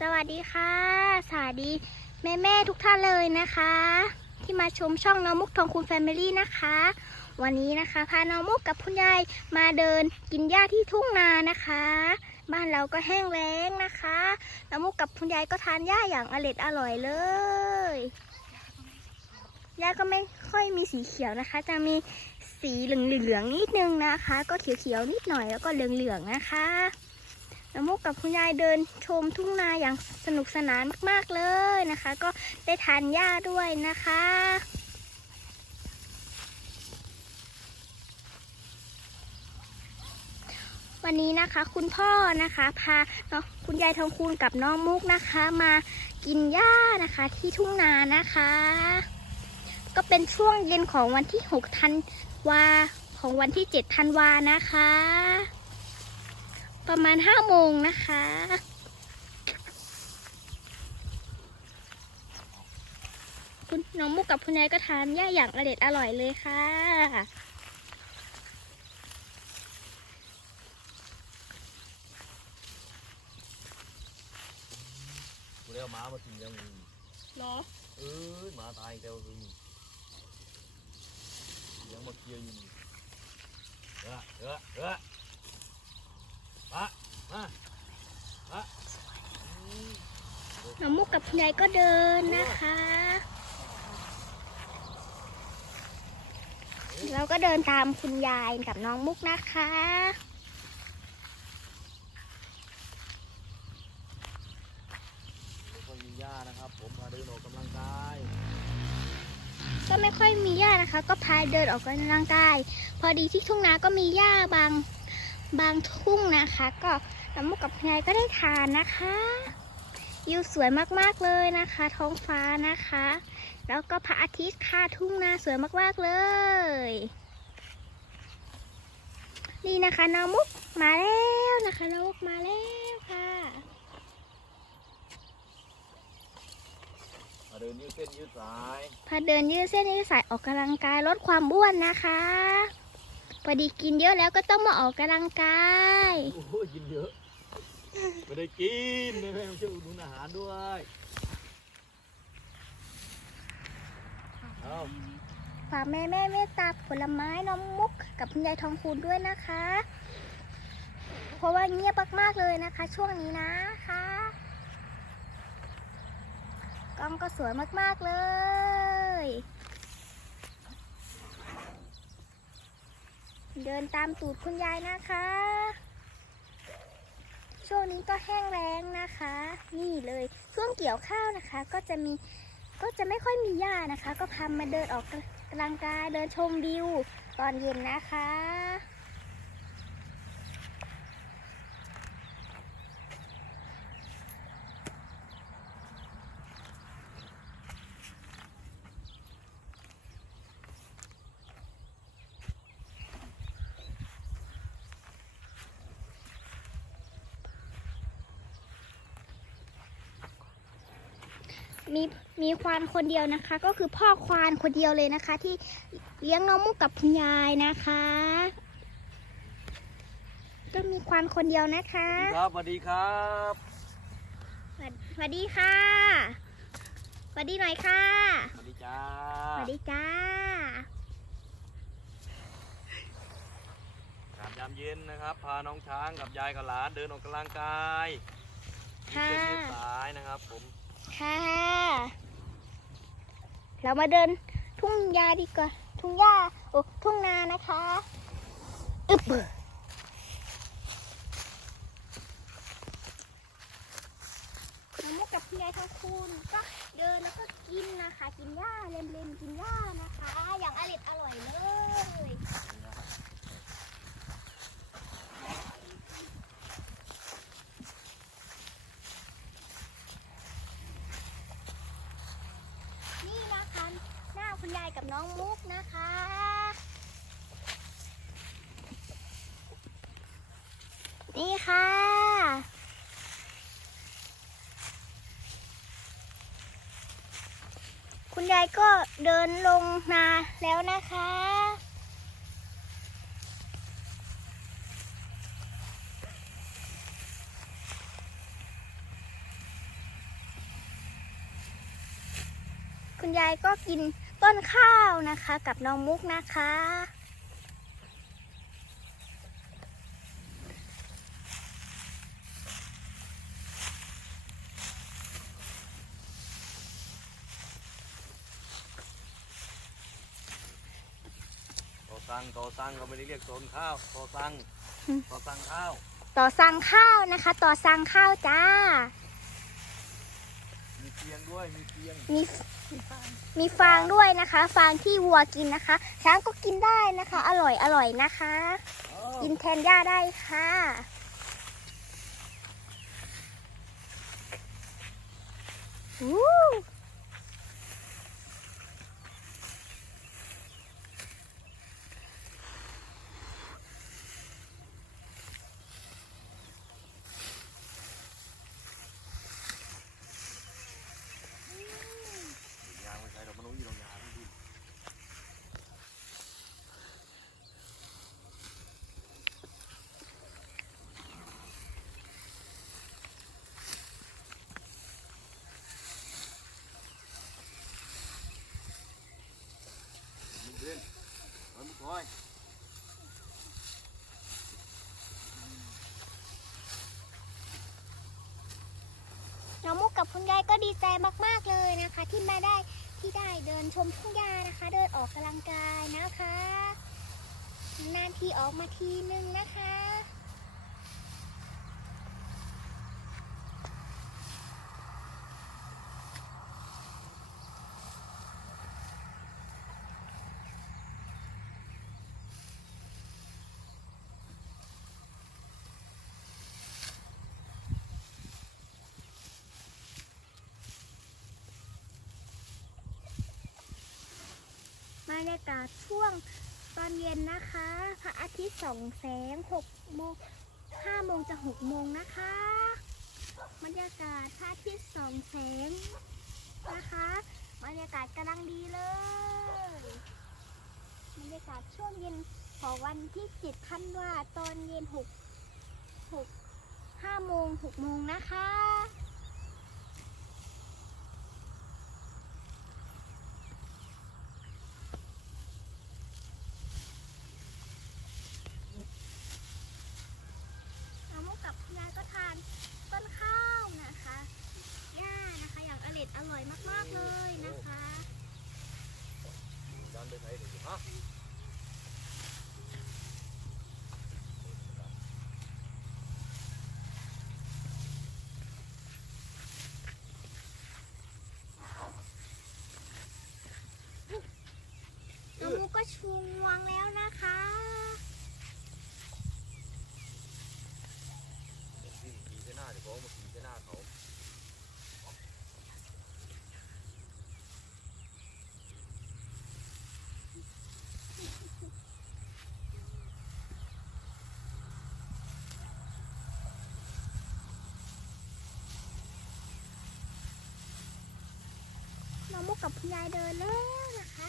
สวัสดีค่ะ สวัสดีแม่แม่ทุกท่านเลยนะคะ ที่มาชมช่องน้องมุกทองคุณแฟมิลี่นะคะ วันนี้นะคะพาน้องมุกกับคุณยายมาเดินกินหญ้าที่ทุ่งนานะคะ บ้านเราก็แห้งแล้งนะคะน้องมุกกับคุณยายก็ทานหญ้าอย่างอร่อยอร่อยเลยหญ้าก็ไม่ค่อยมีสีเขียวนะคะ จะมีสีเหลืองๆนิดนึงนะคะ ก็เขียวๆนิดหน่อยแล้วก็เหลืองๆนะคะ น้ำมุกกับคุณยายเดินชมทุ่งนาอย่างสนุกสนานมากๆเลยนะคะ ก็ได้ทานหญ้าด้วยนะคะวันนี้นะคะคุณพ่อนะคะพาเนาะคุณยายทองคูณกับน้องมุกนะคะ มากินหญ้านะคะที่ทุ่งนานะคะ ก็เป็นช่วงเย็นของวันที่ 6 ธันวาของวันที่ 7 ธันวานะคะ ประมาณห้าโมงนะคะ คุณน้องมุกกับคุณยายก็ทานหญ้าอย่างอเด็ดอร่อยเลยค่ะ กูได้เอาหมามากินยังมีเหรอ เอ้ยหมาตายแกวคือมียังมาเคลียร์อยู่นี่เออเออเออ มามามาอืมน้องมุกกับคุณยายก็เดินนะคะ เราก็เดินตามคุณยายกับน้องมุกนะคะไม่ค่อยมีหญ้านะครับ ผมพาเดินออกกำลังกายก็ไม่ค่อยมีหญ้านะคะ ก็พาเดินออกกำลังกาย พอดีที่ทุ่งนาก็มีหญ้าบาง บางทุ่งนะคะ ก็น้ำมุกกับคุณยายก็ได้ทานนะคะวิวสวยมากๆเลยนะคะ ท้องฟ้านะคะ แล้วก็พระอาทิตย์ค่ะทุ่งนาสวยมากๆเลย นี่นะคะน้องมุกมาแล้วนะคะน้องมุกมาแล้วค่ะมาเดินยืดเส้นยืดสายพาเดินยืดเส้นยืดสายออกกำลังกายลดความอ้วนนะคะ พอดีกินเยอะแล้วก็ต้องมาออกกำลังกายโอ้ยกินเยอะ ไม่ได้กินไม่ไม่ช่วยอุดหนุนอาหารด้วยเอาฝากแม่แม่เมตตาผลไม้น้องมุกกับคุณยายทองคูณด้วยนะคะ เพราะว่าเงียบมากๆเลยนะคะ ช่วงนี้นะคะกล้องก็สวยมากๆเลย เดินตามตูดคุณยายนะคะ ช่วงนี้ก็แห้งแล้งนะคะ นี่เลยช่วงเกี่ยวข้าวนะคะ ก็จะมีก็จะไม่ค่อยมีหญ้านะคะ ก็พามาเดินออกกำลังกายเดินชมวิวตอนเย็นนะคะ มีมีควานคนเดียวนะคะ ก็คือพ่อควานคนเดียวเลยนะคะ ที่เลี้ยงน้องมุกกับคุณยายนะคะ ก็มีควานคนเดียวนะคะครับสวัสดีครับสวัสสวัสดีค่ะสวัสดีหน่อยค่ะสวัสดีจ้าสวัสดีจ้าอากาศยามเย็นนะครับ พาน้องช้างกับยายกับหลานเดินออกกำลังกายยืดเส้นยืดสายนะครับผม ค่ะ เรามาเดินทุ่งหญ้าดีกว่า ทุ่งหญ้าโอ้ทุ่งนานะคะอึบน้ำมุกกับคุณยายทองคูณก็เดินแล้วก็กินนะคะ กินหญ้าเล็มๆกินหญ้านะคะ อย่างอร่อยอร่อยเลย กับน้องมุกนะคะ นี่ค่ะ คุณยายก็เดินลงนาแล้วนะคะคุณยายก็กิน ต้นข้าวนะคะ กับน้องมุกนะคะโตซังโตซังเขาไม่ได้เรียกโซนข้าวโตซังอืมโตซังข้าวต่อสั่งข้าวนะคะ ต่อสั่งข้าวจ้า มีเตียงด้วยมีเตียง มี มีฟางด้วยนะคะ ฟางที่วัวกินนะคะ ช้างก็กินได้นะคะ อร่อยอร่อยนะคะ กินแทนหญ้าได้ค่ะอู้ ยางไม่ใช่เรามันต้องอยู่ตรงยางที่ดินมึงเดินเอามึงคอย น้องมุกกับคุณ ยายก็ดีใจมากๆเลยนะคะ ที่มาได้ที่ได้เดินชมทุ่งหญ้านะคะ เดินออกกำลังกายนะคะ นานทีออกมาทีนึงนะคะ บรรยากาศช่วงตอนเย็นนะคะ พระอาทิตย์ส่องแสง6โมง5โมงจะ6โมงนะคะ บรรยากาศพระอาทิตย์ส่องแสงนะคะ บรรยากาศกำลังดีเลย บรรยากาศช่วงเย็นของวันที่7ธันวาตอนเย็น6 6 5โมง6โมงนะคะ น้องมุกกับคุณยายก็ทานต้นข้าวนะคะหญ้านะคะ อย่างอร่อยอร่อยมาก ๆ เลยนะคะ ดันไปไหนเดี๋ยวฮะ น้องมุกก็ชูงวงแล้วนะคะขี่ขี่เส้นหน้าเดี๋ยวเขามาขี่เส้นหน้าเขาน้องมุกกับคุณยายเดินแล้วนะคะ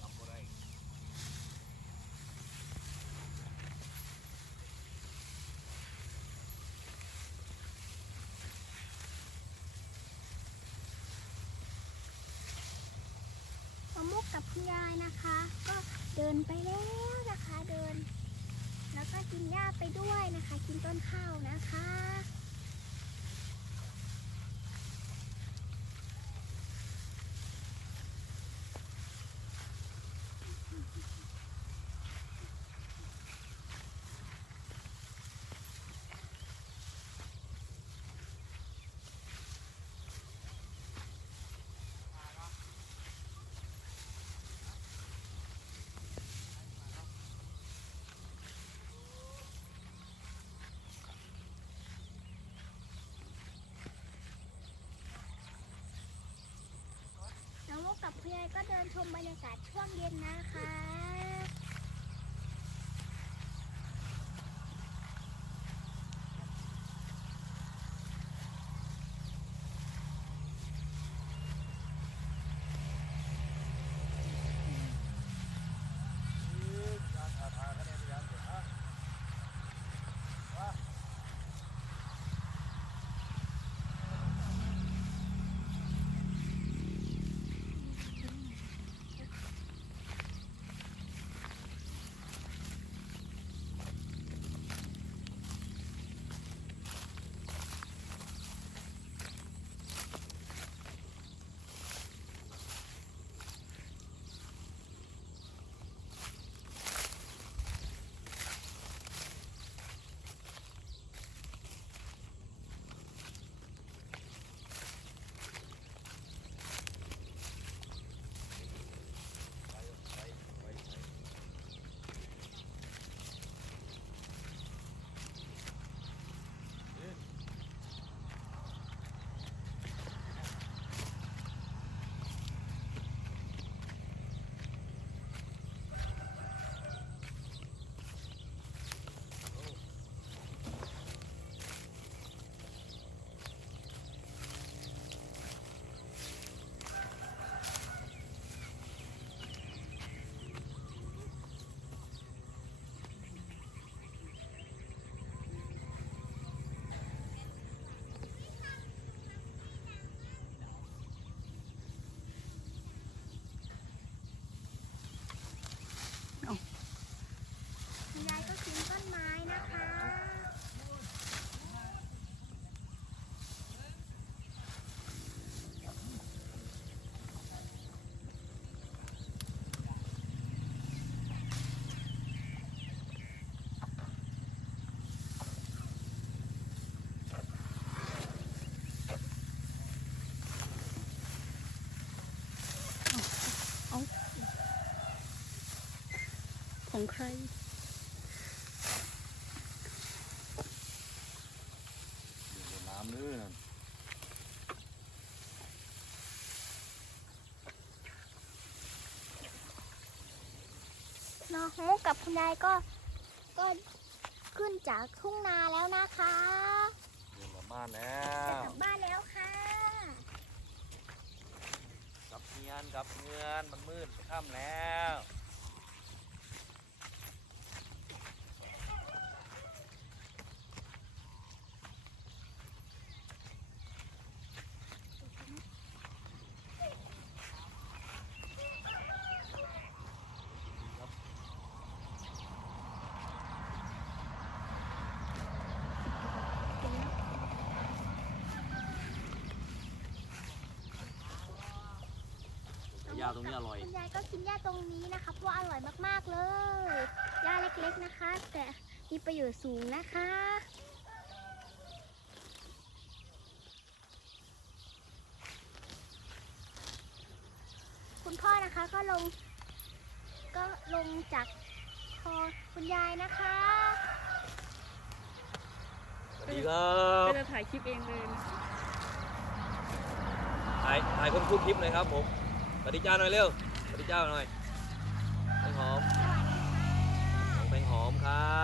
จำบ่ได้ น้องมุ กับคุณยายนะคะ ก็เดินไปแล้วนะคะเดิน แล้วก็กินหญ้าไปด้วยนะคะ กินต้นข้าวนะคะับพี่อไปก็เดินชมบรรยากาศช่วงเย็นนะคะ ของใคร น้ำลื่นน้องฮุกกับคุณยายก็ก็ขึ้นจากทุ่งนาแล้วนะคะเดินกลับบ้านแล้จะวกลับบ้านแล้วค่ะ กลับเงียนกลับเงียนมันมืดค่ำแล้ว ญ้าตรงนี้อร่อย คุณยายก็กินหญ้าตรงนี้นะคะเพราะว่าอร่อยมากๆเลยหญ้าเล็กๆนะคะ แต่มีประโยชน์สูงนะคะ คุณพ่อนะคะก็ลง ก็ลงจากคอคุณยายนะคะสวัสดีครับก็จะถ่ายคลิปเองเลย ถ่ายถ่ายคนพูดคลิปหน่อยครับผม สวัสดีจ้าหน่อยเร็ว สวัสดีจ้าหน่อยแป้งหอมน้องแป้งหอมครับ